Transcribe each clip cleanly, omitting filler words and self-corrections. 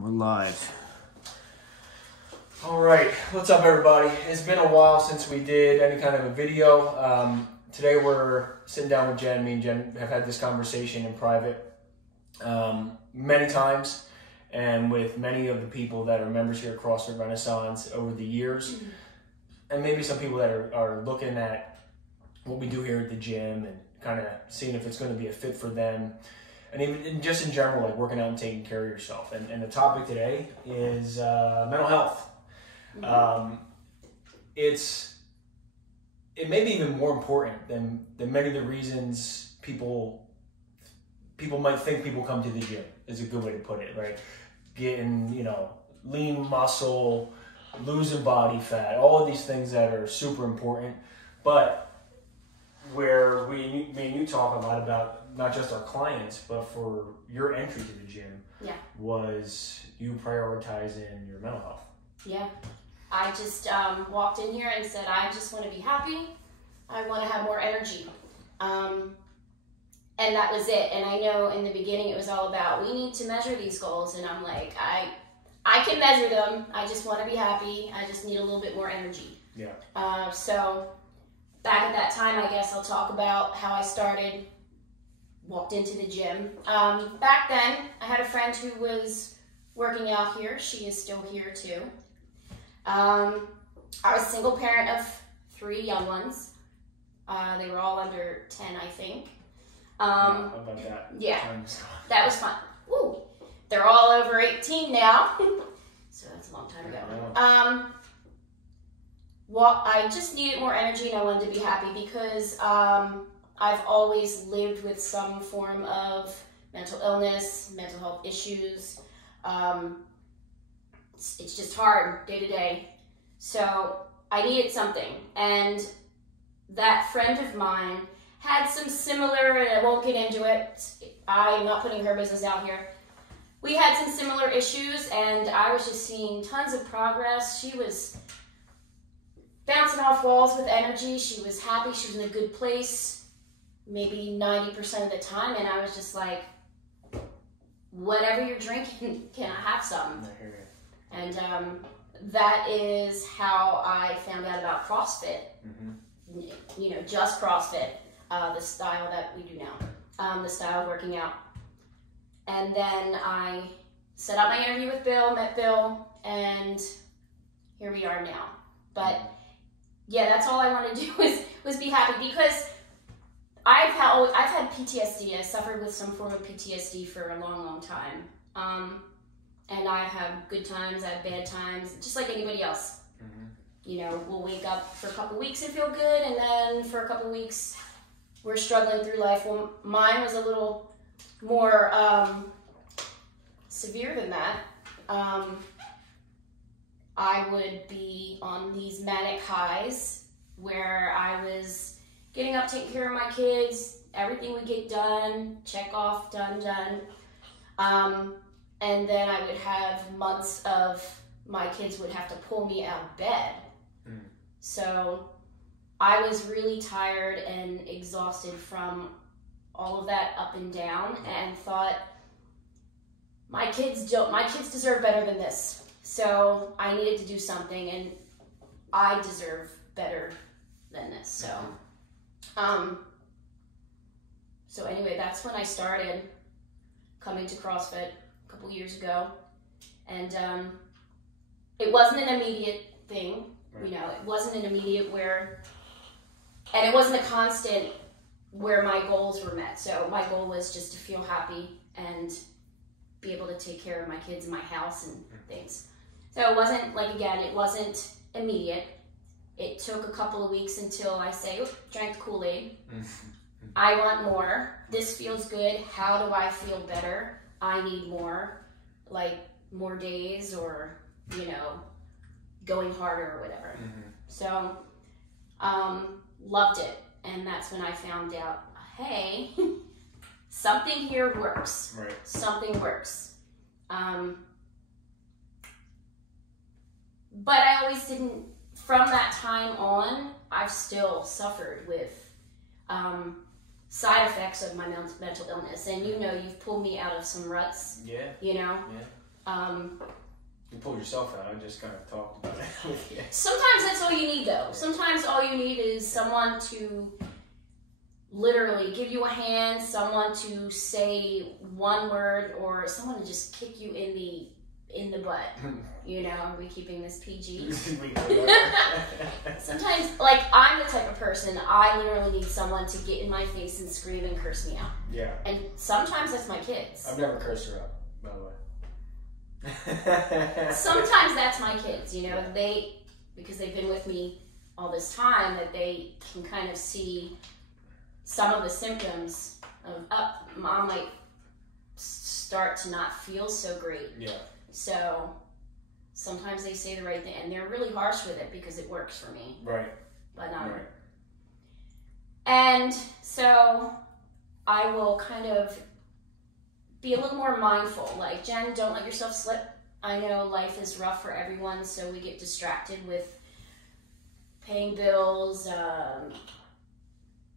We're live. All right, what's up, everybody? It's been a while since we did any kind of a video. Today we're sitting down with Jen. Me and Jen have had this conversation in private many times, and with many of the people that are members here at CrossFit Renaissance over the years, and maybe some people that are looking at what we do here at the gym and kind of seeing if it's going to be a fit for them. And even just in general, like working out and taking care of yourself. And the topic today is mental health. It may be even more important than many of the reasons people might think people come to the gym, is a good way to put it, right? Getting, lean muscle, losing body fat, all of these things that are super important. But where me and you talk a lot about not just our clients, but for your entry to the gym, was you prioritizing your mental health. Yeah. I just walked in here and said, I just want to be happy. I want to have more energy. And that was it. And I know in the beginning it was all about, we need to measure these goals. And I'm like, I can measure them. I just want to be happy. I just need a little bit more energy. Yeah. So back at that time, I guess I'll talk about how I started, walked into the gym. Back then, I had a friend who was working out here. She is still here too. I was a single parent of 3 young ones. They were all under 10, I think. How about that? Yeah, that was fun. Woo! They're all over 18 now, so that's a long time ago. Well, I just needed more energy and I wanted to be happy because I've always lived with some form of mental illness, mental health issues. It's just hard day to day. So I needed something. And that friend of mine had some similar, and I won't get into it, I'm not putting her business out here. We had some similar issues and I was just seeing tons of progress. She was bouncing off walls with energy. She was happy. She was in a good place, maybe 90% of the time. And I was just like, whatever you're drinking, can I have some? And that is how I found out about CrossFit. Just CrossFit, the style that we do now, the style of working out. And then I set up my interview with Bill, met Bill, and here we are now. But yeah, that's all I wanted to do was be happy, because I've had PTSD. I suffered with some form of PTSD for a long, long time. And I have good times, I have bad times, just like anybody else. We'll wake up for a couple weeks and feel good, and then for a couple weeks we're struggling through life. Well, mine was a little more severe than that. I would be on these manic highs where I was getting up, taking care of my kids, everything would get done, check off, done. And then I would have months of my kids would have to pull me out of bed. So I was really tired and exhausted from all of that up and down, and thought, my kids deserve better than this. So I needed to do something, and I deserve better than this. So anyway, that's when I started coming to CrossFit a couple years ago. And it wasn't an immediate thing, it wasn't an immediate and it wasn't a constant where my goals were met. So my goal was just to feel happy and be able to take care of my kids and my house and things. So it wasn't it wasn't immediate. It took a couple of weeks until I drank the Kool-Aid. I want more. This feels good. How do I feel better? I need more, like more days, or, going harder or whatever. So, loved it. And that's when I found out, hey, something here works. Right. Something works. But I always didn't, from that time on, I've still suffered with side effects of my mental illness. And you've pulled me out of some ruts. Yeah. You pulled yourself out. I just kind of talked about it. Sometimes that's all you need, though. Sometimes all you need is someone to literally give you a hand, someone to say one word, or someone to just kick you in the butt. You know, are we keeping this PG? Sometimes, like, I'm the type of person, I literally need someone to get in my face and scream and curse me out. Yeah. And sometimes that's my kids. I've never cursed her out, by the way. Sometimes that's my kids, you know, because they've been with me all this time, that they can kind of see some of the symptoms of, mom might start to not feel so great. Yeah. So sometimes they say the right thing, and they're really harsh with it because it works for me. Right. But right. And so I will kind of be a little more mindful. Like, Jen, don't let yourself slip. I know life is rough for everyone, so we get distracted with paying bills,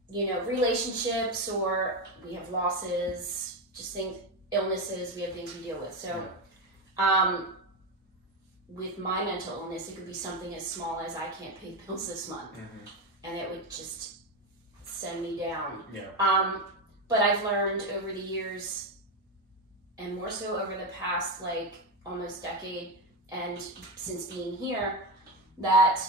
you know, relationships, or we have losses, just illnesses, we have things we deal with. So with my mental illness, it could be something as small as I can't pay bills this month. Mm-hmm. And it would just send me down. Yeah. But I've learned over the years, and more so over the past, like, almost decade, and since being here, that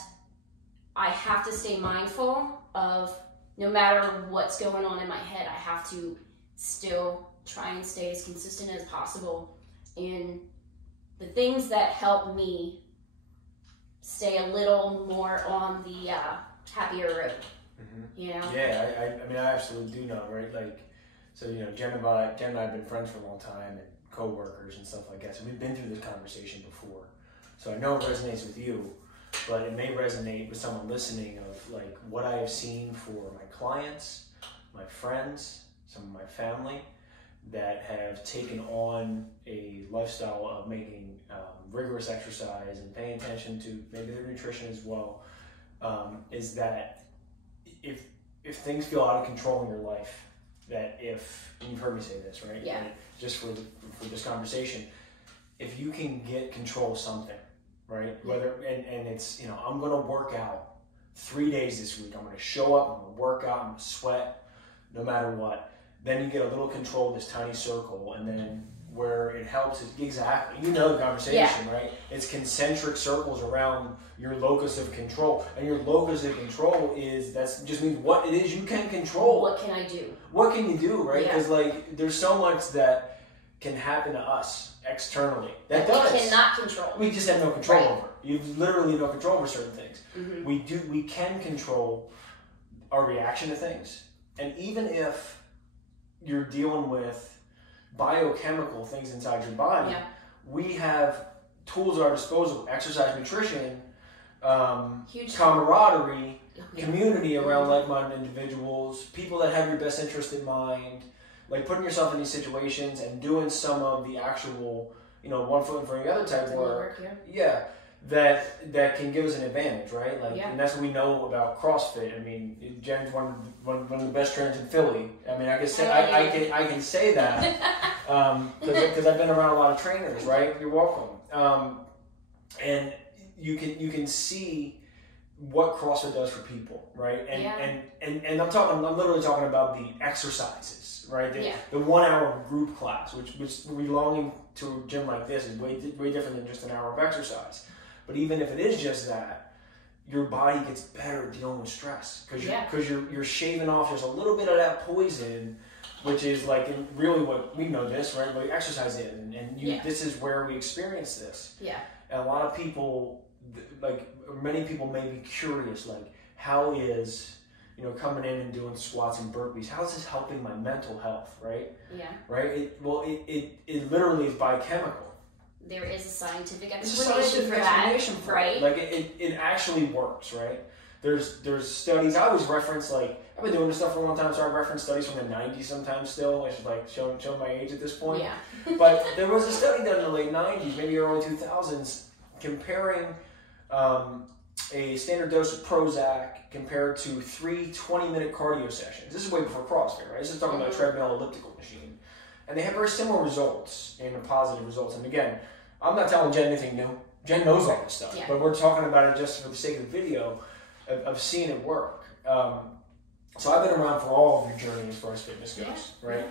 I have to stay mindful of, no matter what's going on in my head, I have to still try and stay as consistent as possible in the things that help me stay a little more on the happier road. Mm-hmm. You know? Yeah, I mean, I absolutely do know, right? Like, so, you know, Jen and I have been friends for a long time, and co-workers and stuff like that. So we've been through this conversation before. So I know it resonates with you, but it may resonate with someone listening of, like, what I have seen for my clients, my friends, some of my family that have taken on a lifestyle of making rigorous exercise and paying attention to maybe their nutrition as well, is that if things feel out of control in your life, that and you've heard me say this, right? Yeah. Just for this conversation, if you can get control of something, right? Whether and it's, you know, I'm gonna work out 3 days this week. I'm gonna show up. I'm gonna work out. I'm gonna sweat, no matter what. Then you get a little control of this tiny circle, and then where it helps is exactly, you know, the conversation, right? It's concentric circles around your locus of control, and your locus of control just means what it is you can control. What can I do? What can you do, right? Because like, there's so much that can happen to us externally that we cannot control. We just have no control over. You've literally no control over certain things. Mm-hmm. We can control our reaction to things, and even if you're dealing with biochemical things inside your body, we have tools at our disposal: exercise, nutrition, camaraderie, community around like-minded individuals, people that have your best interest in mind, like putting yourself in these situations and doing some of the actual, you know, one foot in front of the other type work. That can give us an advantage, right? Like, and that's what we know about CrossFit. I mean, Jen's one of the best trainers in Philly. I mean, I can say that because I've been around a lot of trainers, right? You're welcome. And you can see what CrossFit does for people, right? And I'm literally talking about the exercises, right? The 1 hour group class, which belonging to a gym like this is way different than just an hour of exercise. But even if it is just that, your body gets better at dealing with stress because you're shaving off just a little bit of that poison, which is like really what we know this, right? Like exercise is, and this is where we experience this. Yeah. And a lot of people, many people may be curious, like, how is, you know, coming in and doing squats and burpees, how is this helping my mental health, right? Yeah. Right? It literally is biochemical. There is a scientific explanation for that, right? Like it actually works, right? There's studies. I always reference, like, I've been doing this stuff for a long time, so I reference studies from the 90s sometimes still. I should like show my age at this point. Yeah. But there was a study done in the late 90s, maybe early 2000s, comparing a standard dose of Prozac compared to 3 20-minute cardio sessions. This is way before CrossFit, right? This is talking about a treadmill elliptical machine. And they have very similar results and positive results. And again, I'm not telling Jen anything new. Jen knows all this stuff, but we're talking about it just for the sake of video, of seeing it work. So I've been around for all of your journey as far as fitness goes, right? Yeah.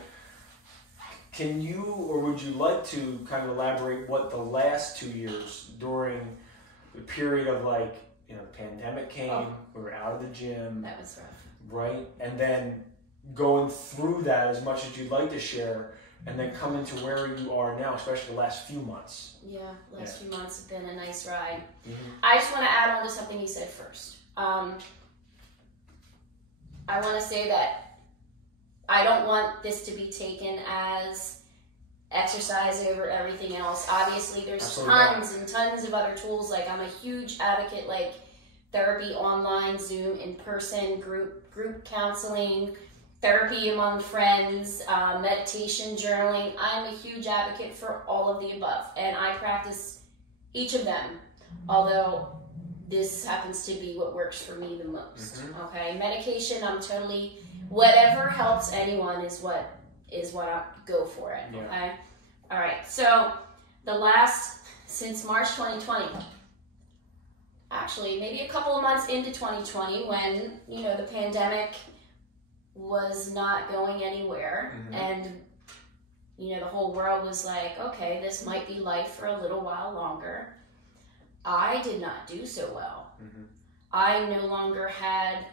Can you, or would you like to kind of elaborate what the last 2 years during the period of like, you know, the pandemic came, we were out of the gym. That was rough. Right? And then going through that as much as you'd like to share, and then coming to where you are now, especially the last few months. Yeah, last few months have been a nice ride. I just want to add on to something you said first. I want to say that I don't want this to be taken as exercise over everything else. Obviously, there's tons and tons of other tools. Like, I'm a huge advocate, like therapy online, Zoom, in person, group counseling, therapy among friends, meditation, journaling. I'm a huge advocate for all of the above, and I practice each of them, although this happens to be what works for me the most. Okay, medication, I'm totally, whatever helps anyone is what I go for it. Okay, all right. So since March 2020, actually maybe a couple of months into 2020, when the pandemic was not going anywhere, and the whole world was like, okay, this might be life for a little while longer. I did not do so well. I no longer had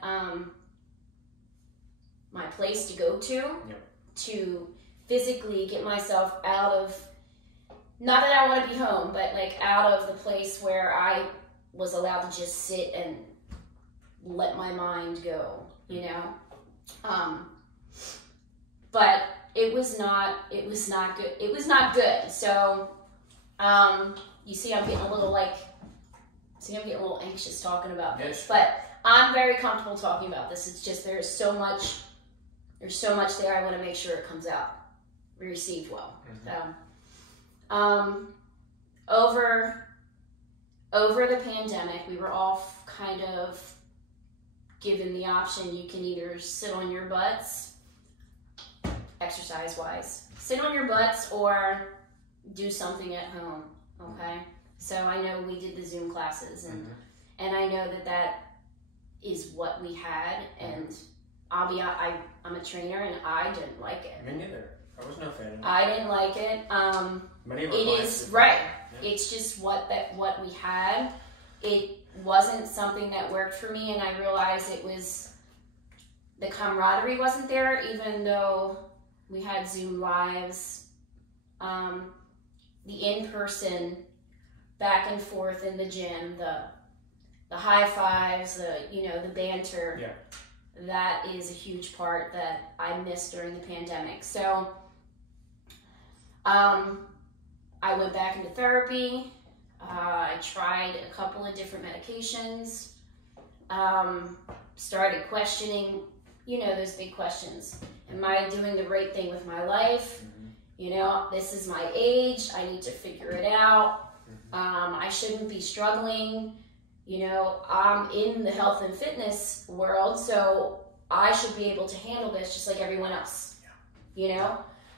my place to go to physically get myself out of, not that I want to be home, but like out of the place where I was allowed to just sit and let my mind go, but it was not good. It was not good. So, you see, I'm getting a little anxious talking about this, but I'm very comfortable talking about this. It's just, there's so much there. I want to make sure it comes out received well. So, over the pandemic, we were all kind of given the option. You can either sit on your butts, exercise-wise, sit on your butts, or do something at home. Okay, so I know we did the Zoom classes, and I know that is what we had, and I'm a trainer, and I didn't like it. Me neither. I was no fan of it. I didn't like it. It is right. Yeah. It's just what we had. It wasn't something that worked for me, and I realized the camaraderie wasn't there, even though we had Zoom lives. The in-person back and forth in the gym, the high fives, the banter. Yeah. That is a huge part that I missed during the pandemic. So, I went back into therapy. I tried a couple of different medications. Started questioning, those big questions. Am I doing the right thing with my life? This is my age. I need to figure it out. I shouldn't be struggling. I'm in the health and fitness world, so I should be able to handle this just like everyone else.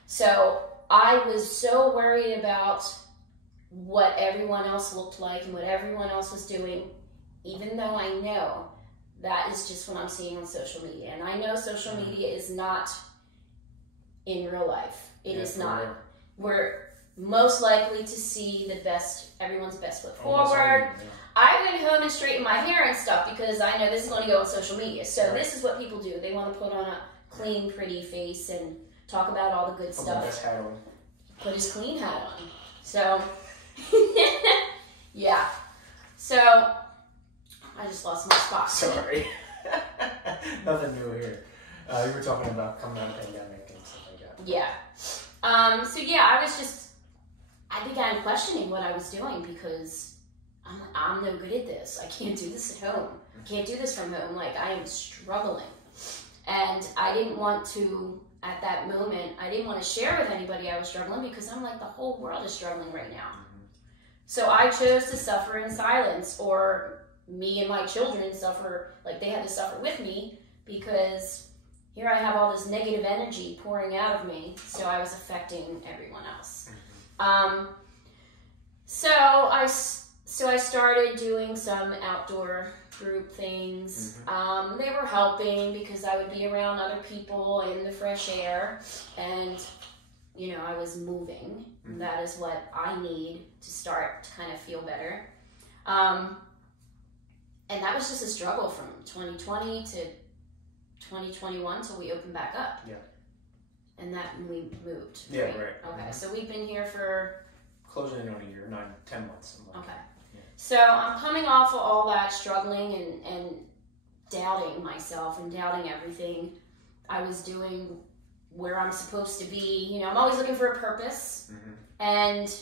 So I was so worried about what everyone else looked like and what everyone else was doing, even though I know that is just what I'm seeing on social media. And I know social media is not in real life. It is not. We're most likely to see everyone's best foot forward. I went home and straightened my hair and stuff because I know this is going to go on social media. So this is what people do. They want to put on a clean, pretty face and talk about all the good stuff. Best hat on. Put his clean hat on. So, yeah. So, I just lost my spot. Sorry. Nothing new here. You were talking about coming out of the pandemic and stuff like that. Yeah. I began questioning what I was doing because I'm no good at this. I can't do this at home. I can't do this from home. Like, I am struggling. And I didn't want to, at that moment, I didn't want to share with anybody I was struggling because I'm like, the whole world is struggling right now. So I chose to suffer in silence, or me and my children suffer, like they had to suffer with me, because here I have all this negative energy pouring out of me, so I was affecting everyone else. So I started doing some outdoor group things. They were helping because I would be around other people in the fresh air, and you know, I was moving. That is what I need to start to kind of feel better. And that was just a struggle from 2020 to 2021 till we opened back up. Yeah. And that we moved. Yeah, right. Okay, so we've been here for closing in on a year, 10 months. Okay. Yeah. So I'm coming off of all that struggling and doubting myself and doubting everything I was doing, where I'm supposed to be. You know, I'm always looking for a purpose. And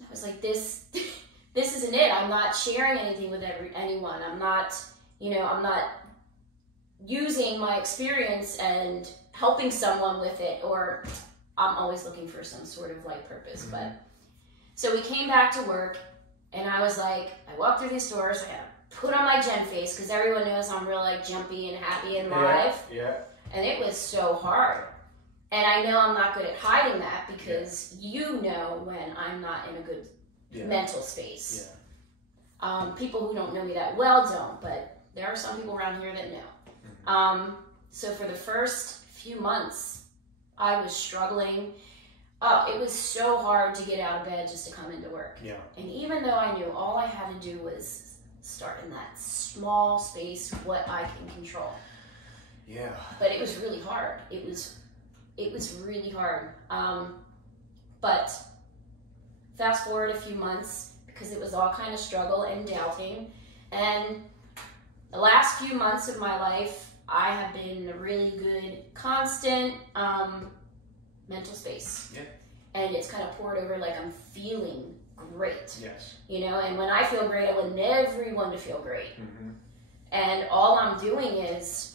I was like, this isn't it. I'm not sharing anything with anyone. I'm not, you know, I'm not using my experience and helping someone with it, or I'm always looking for some sort of like purpose. But so we came back to work, and I was like, I walked through these doors, I had to put on my Jen face because everyone knows I'm real like jumpy and happy and live. Yeah. And it was so hard. And I know I'm not good at hiding that because you know when I'm not in a good mental space. People who don't know me that well don't, but there are some people around here that know. So for the first few months, I was struggling. It was so hard to get out of bed just to come into work. Yeah. And even though I knew all I had to do was start in that small space, what I can control. Yeah. But it was really hard. It was really hard. But fast forward a few months, because it was all kind of struggle and doubting. And the last few months of my life, I have been in a really good, constant mental space. Yeah. And it's kind of poured over like I'm feeling great. Yes. You know, and when I feel great, I want everyone to feel great. And all I'm doing is,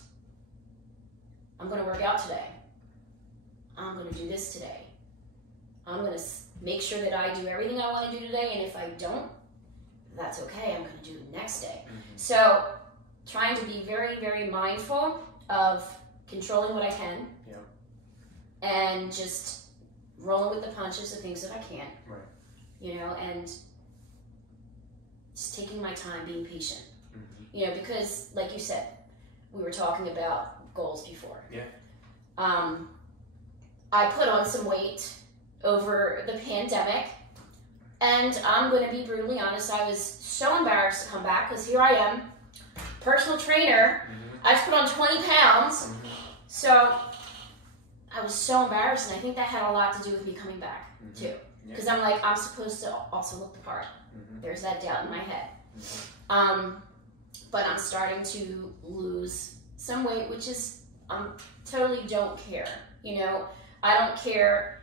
I'm going to work out today. I'm going to do this today. I'm going to make sure that I do everything I want to do today. And if I don't, that's okay. I'm going to do it next day. So trying to be very, very mindful of controlling what I can. Yeah. And just rolling with the punches of things that I can't. Right. You know, and just taking my time, being patient. You know, because like you said, we were talking about goals before. Yeah. I put on some weight over the pandemic, and I'm going to be brutally honest, I was so embarrassed to come back because here I am, personal trainer. I just put on 20 pounds. So I was so embarrassed, and I think that had a lot to do with me coming back too. Because I'm like, I'm supposed to also look the part. There's that doubt in my head. But I'm starting to lose some weight, which is, totally don't care. You know, I don't care.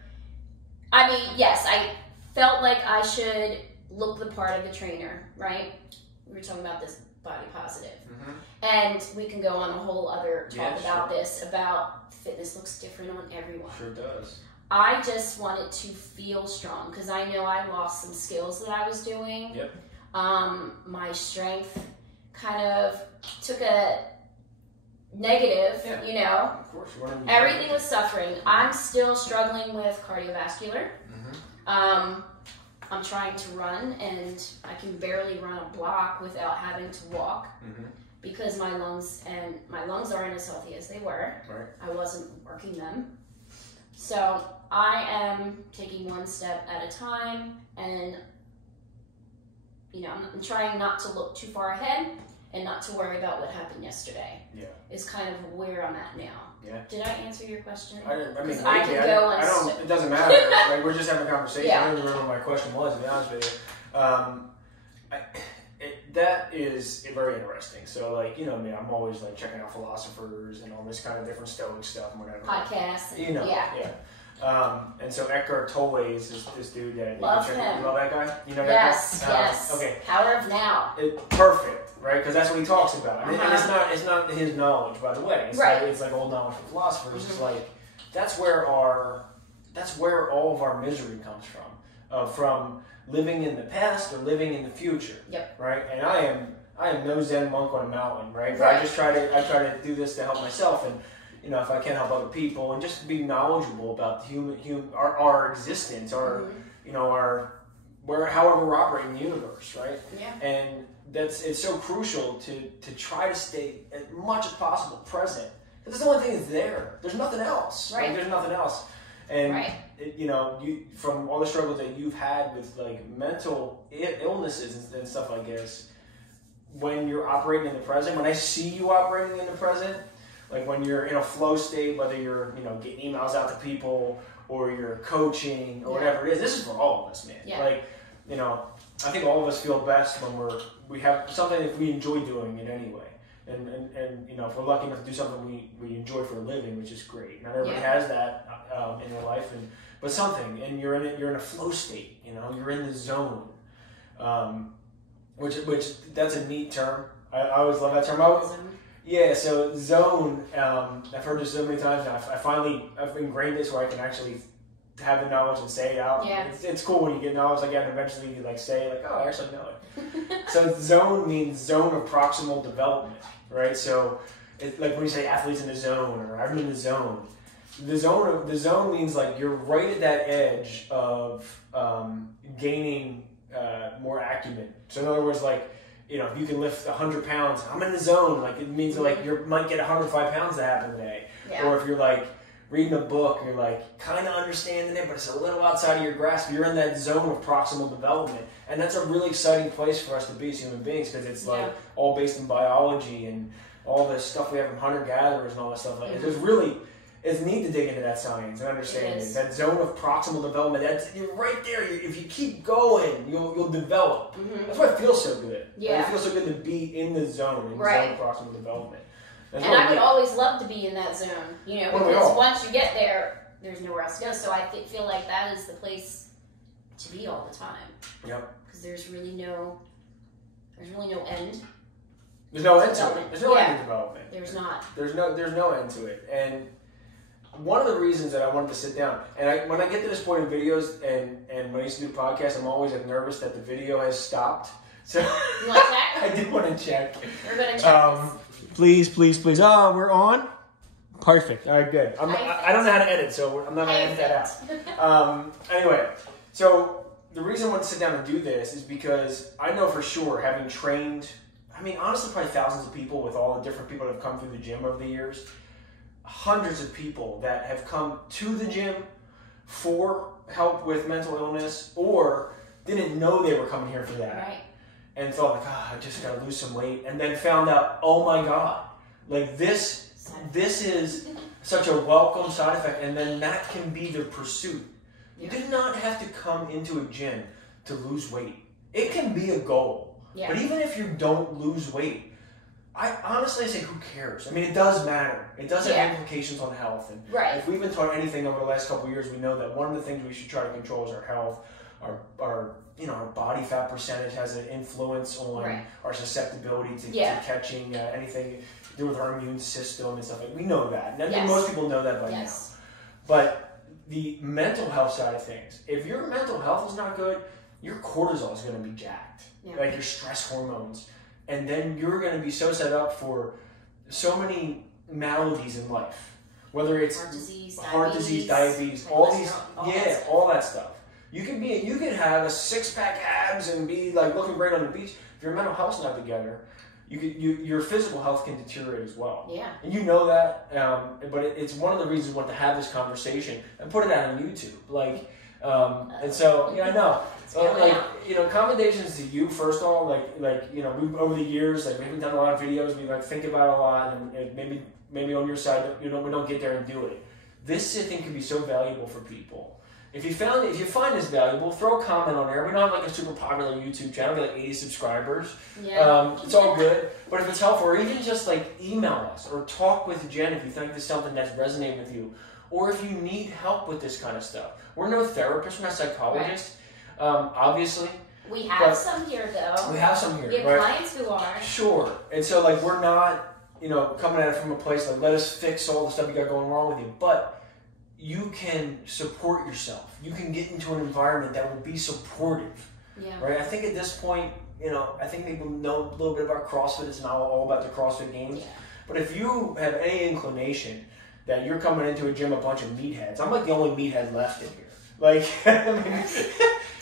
I mean, yes, I felt like I should look the part of the trainer, right? We were talking about this body positive. And we can go on a whole other talk about this, about fitness looks different on everyone. Sure does. I just wanted to feel strong because I know I lost some skills that I was doing. Yep. My strength kind of took a negative, you know. Of course. Everything was suffering. I'm still struggling with cardiovascular. I'm trying to run, and I can barely run a block without having to walk because my lungs aren't as healthy as they were. Right. I wasn't working them. So I am taking one step at a time, and you know, I'm trying not to look too far ahead and not to worry about what happened yesterday. Yeah. Is kind of where I'm at now. Yeah. Did I answer your question? I mean, it doesn't matter. Like, we're just having a conversation. I don't even remember what my question was, to be honest with you. That is very interesting. So, like, you know me, I'm always like checking out philosophers and all this kind of different Stoic stuff and whatever. Podcasts. You know. Yeah. And so Eckhart Tolle is this dude that love him. You love that guy? You know that guy? Yes. Okay. Power of Now. Perfect, right? Because that's what he talks about. And it's not his knowledge, by the way. It's right. It's like old knowledge from philosophers. It's like that's where all of our misery comes from. From living in the past or living in the future. Yep. Right? And I am no Zen monk on a mountain, right? But I try to do this to help myself, and you know, if I can help other people, and just be knowledgeable about the our existence, our you know, our however we're operating in the universe, right? Yeah. And it's so crucial to try to stay as much as possible present. Because that's the only thing that's there. There's nothing else. Right. There's nothing else. And right. You from all the struggles that you've had with like mental illnesses and stuff like this, when you're operating in the present, when I see you operating in the present, like when you're in a flow state, whether you're getting emails out to people or you're coaching or whatever it is, this is for all of us, man. Yeah. Like, I think all of us feel best when we have something that we enjoy doing in any way. And if we're lucky enough to do something we enjoy for a living, which is great. Not everybody has that in their life, but something, and you're in a flow state. You're in the zone, which that's a neat term. I always love that term. So zone. I've heard this so many times now. I've ingrained this where I can actually have the knowledge and say it out. Yeah. It's cool when you get knowledge like that and eventually you say like, oh, I actually know it. So zone means zone of proximal development, right? So it's like when you say athletes in the zone or I'm in the zone. The zone means like you're right at that edge of gaining more acumen. So in other words, like, if you can lift 100 pounds, I'm in the zone. Like it means like you might get 105 pounds to happen today. Yeah. Or if you're like reading a book, you're like kind of understanding it, but it's a little outside of your grasp. You're in that zone of proximal development, and that's a really exciting place for us to be as human beings because it's like all based in biology and all this stuff we have from hunter-gatherers and all that stuff. Like it's neat to dig into that science and understand it. That zone of proximal development. You're right there. If you keep going, you'll develop. Mm-hmm. That's why it feels so good. Yeah, it feels so good to be in the zone, in the zone of proximal development. I would always love to be in that zone, because once you get there, there's nowhere else to go. So I feel like that is the place to be all the time. Yep. Because there's really no end. There's no end to it. There's no end to development. There's not. There's no end to it. And one of the reasons that I wanted to sit down, and when I get to this point in videos, and when I used to do podcasts, I'm always nervous that the video has stopped. So you want to check? I did want to check. We're going to check this. Please. Oh, we're on? Perfect. All right, good. I don't know how to edit, so I'm not going to edit that out. Anyway, so the reason I want to sit down and do this is because I know for sure, having trained, honestly, probably thousands of people with all the different people that have come through the gym over the years, hundreds of people that have come to the gym for help with mental illness or didn't know they were coming here for that. Right. And thought like, I just gotta lose some weight, and then found out, oh my God, like this is such a welcome side effect, and then that can be the pursuit. You do not have to come into a gym to lose weight. It can be a goal, but even if you don't lose weight, I honestly say, who cares? It does matter. It does have implications on health, and if we've been taught anything over the last couple of years, we know that one of the things we should try to control is our health, our body fat percentage has an influence on our susceptibility to catching anything to do with our immune system and stuff. We know that. And I think most people know that by now. But the mental health side of things, if your mental health is not good, your cortisol is going to be jacked, like your stress hormones. And then you're going to be so set up for so many maladies in life, whether it's heart disease, diabetes, all that stuff. You can have a six-pack abs and be like looking great on the beach. If your mental health's not together, your physical health can deteriorate as well. Yeah. And you know that, but it's one of the reasons we want to have this conversation and put it out on YouTube. And so I know. Commendations to you first of all. We've over the years, we've done a lot of videos. We think about it a lot, and maybe on your side, we don't get there and do it. This I think could be so valuable for people. If you find this valuable, throw a comment on there. We don't have a super popular YouTube channel. We have 80 subscribers. Yeah. It's all good. But if it's helpful, or even just email us or talk with Jen if you think there's something that's resonating with you, or if you need help with this kind of stuff. We're no therapists. We're not psychologists. Obviously. We have some here, though. We have some here. We have clients who are. Sure. And so we're not coming at it from a place let us fix all the stuff you got going wrong with you, but you can support yourself. You can get into an environment that will be supportive. Yeah. Right? I think at this point, I think people know a little bit about CrossFit. It's not all about the CrossFit games. Yeah. But if you have any inclination that you're coming into a gym a bunch of meatheads, I'm the only meathead left in here.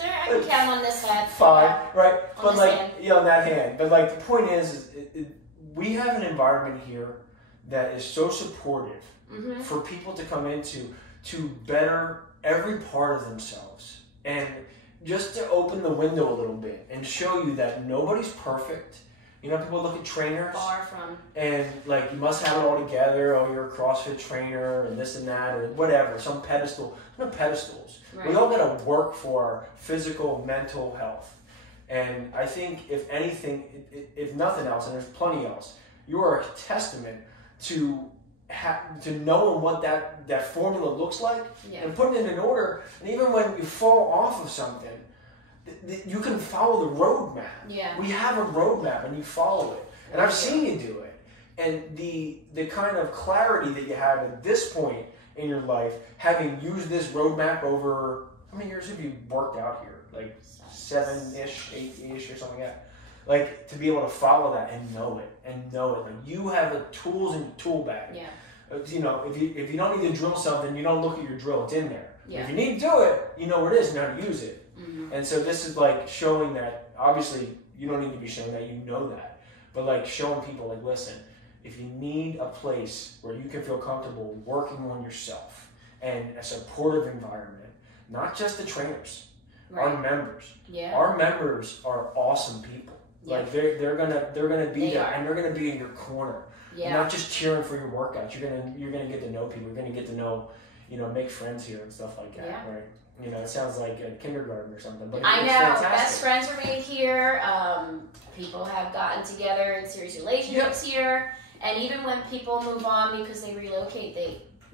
I I can count on this hand. 5, right? But like, hand. yeah, on that hand. But like, the point is we have an environment here that is so supportive for people to come into to better every part of themselves, and just to open the window a little bit and show you that nobody's perfect. You know, people look at trainers Far from. and like, you must have it all together. Oh, you're a CrossFit trainer and this and that or whatever. Some pedestal. No pedestals. Right. We all got to work for our physical, mental health. And I think if anything, if nothing else, and there's plenty else, you are a testament to knowing what that formula looks like and putting it in order. And even when you fall off of something, you can follow the roadmap. Yeah. We have a roadmap and you follow it. And I've seen you do it. And the kind of clarity that you have at this point in your life, having used this roadmap over, how many years have you worked out here? Like 7-ish, 8-ish or something like that. Like, to be able to follow that and know it. Like, you have the tools in your tool bag. Yeah. You know, if you don't need to drill something, you don't look at your drill, it's in there. Yeah. If you need to do it, you know where it is and how to use it. And so this is like showing that, obviously you don't need to be shown that, you know that, but like showing people like, listen, if you need a place where you can feel comfortable working on yourself and a supportive environment, not just the trainers, our members. Yeah. Our members are awesome people. Yeah. Like they're gonna be there and they're gonna be in your corner. Yeah. You're not just cheering for your workouts. You're gonna get to know people. You're gonna get to know, you know, make friends here and stuff like that. Yeah. Right. You know, it sounds like a kindergarten or something, but I know, fantastic. Best friends are made here. People have gotten together in serious relationships here, and even when people move on because they relocate,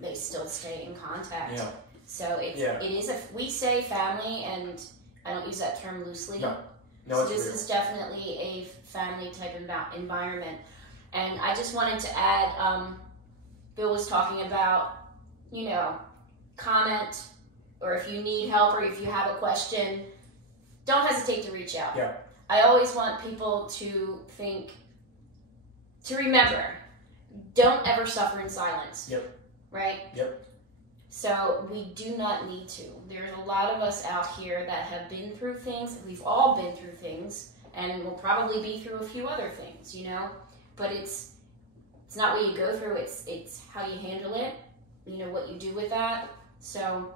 they still stay in contact. Yeah. So it is we say family, and I don't use that term loosely. No, so this is definitely a family type environment, and I just wanted to add. Bill was talking about, you know, comment. Or if you need help, or if you have a question, don't hesitate to reach out. Yeah. I always want people to remember, don't ever suffer in silence. Yep. Right? Yep. So we do not need to. There's a lot of us out here that have been through things. We've all been through things, and we'll probably be through a few other things, you know? But it's not what you go through, it's how you handle it, you know, what you do with that. So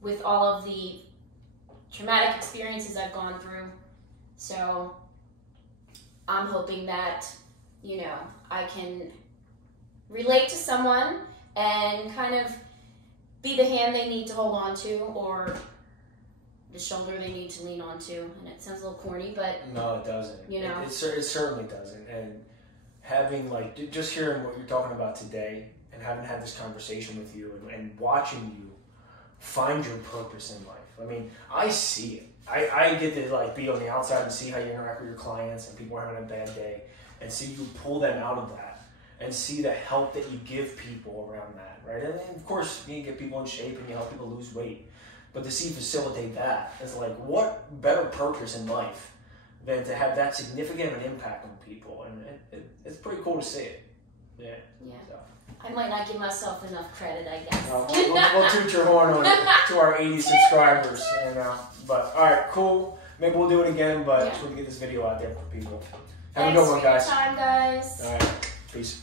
with all of the traumatic experiences I've gone through. So I'm hoping that, you know, I can relate to someone and kind of be the hand they need to hold on to, or the shoulder they need to lean on to. And it sounds a little corny, but... No, it doesn't. You know? It certainly doesn't. And having, like, just hearing what you're talking about today and having had this conversation with you and watching you find your purpose in life. I mean, I see it. I get to like be on the outside and see how you interact with your clients and people are having a bad day, and see you pull them out of that and see the help that you give people around that, right? And of course, you get people in shape and you help people lose weight. But to see you facilitate that, it's like, what better purpose in life than to have that significant of an impact on people? And it's pretty cool to see it. Yeah. Yeah. So. I might not give myself enough credit, I guess. We'll toot your horn on to our 80 subscribers. But all right, cool. Maybe we'll do it again, but just want to get this video out there for people. Have a good one, guys. Thanks for your time, guys. All right, peace.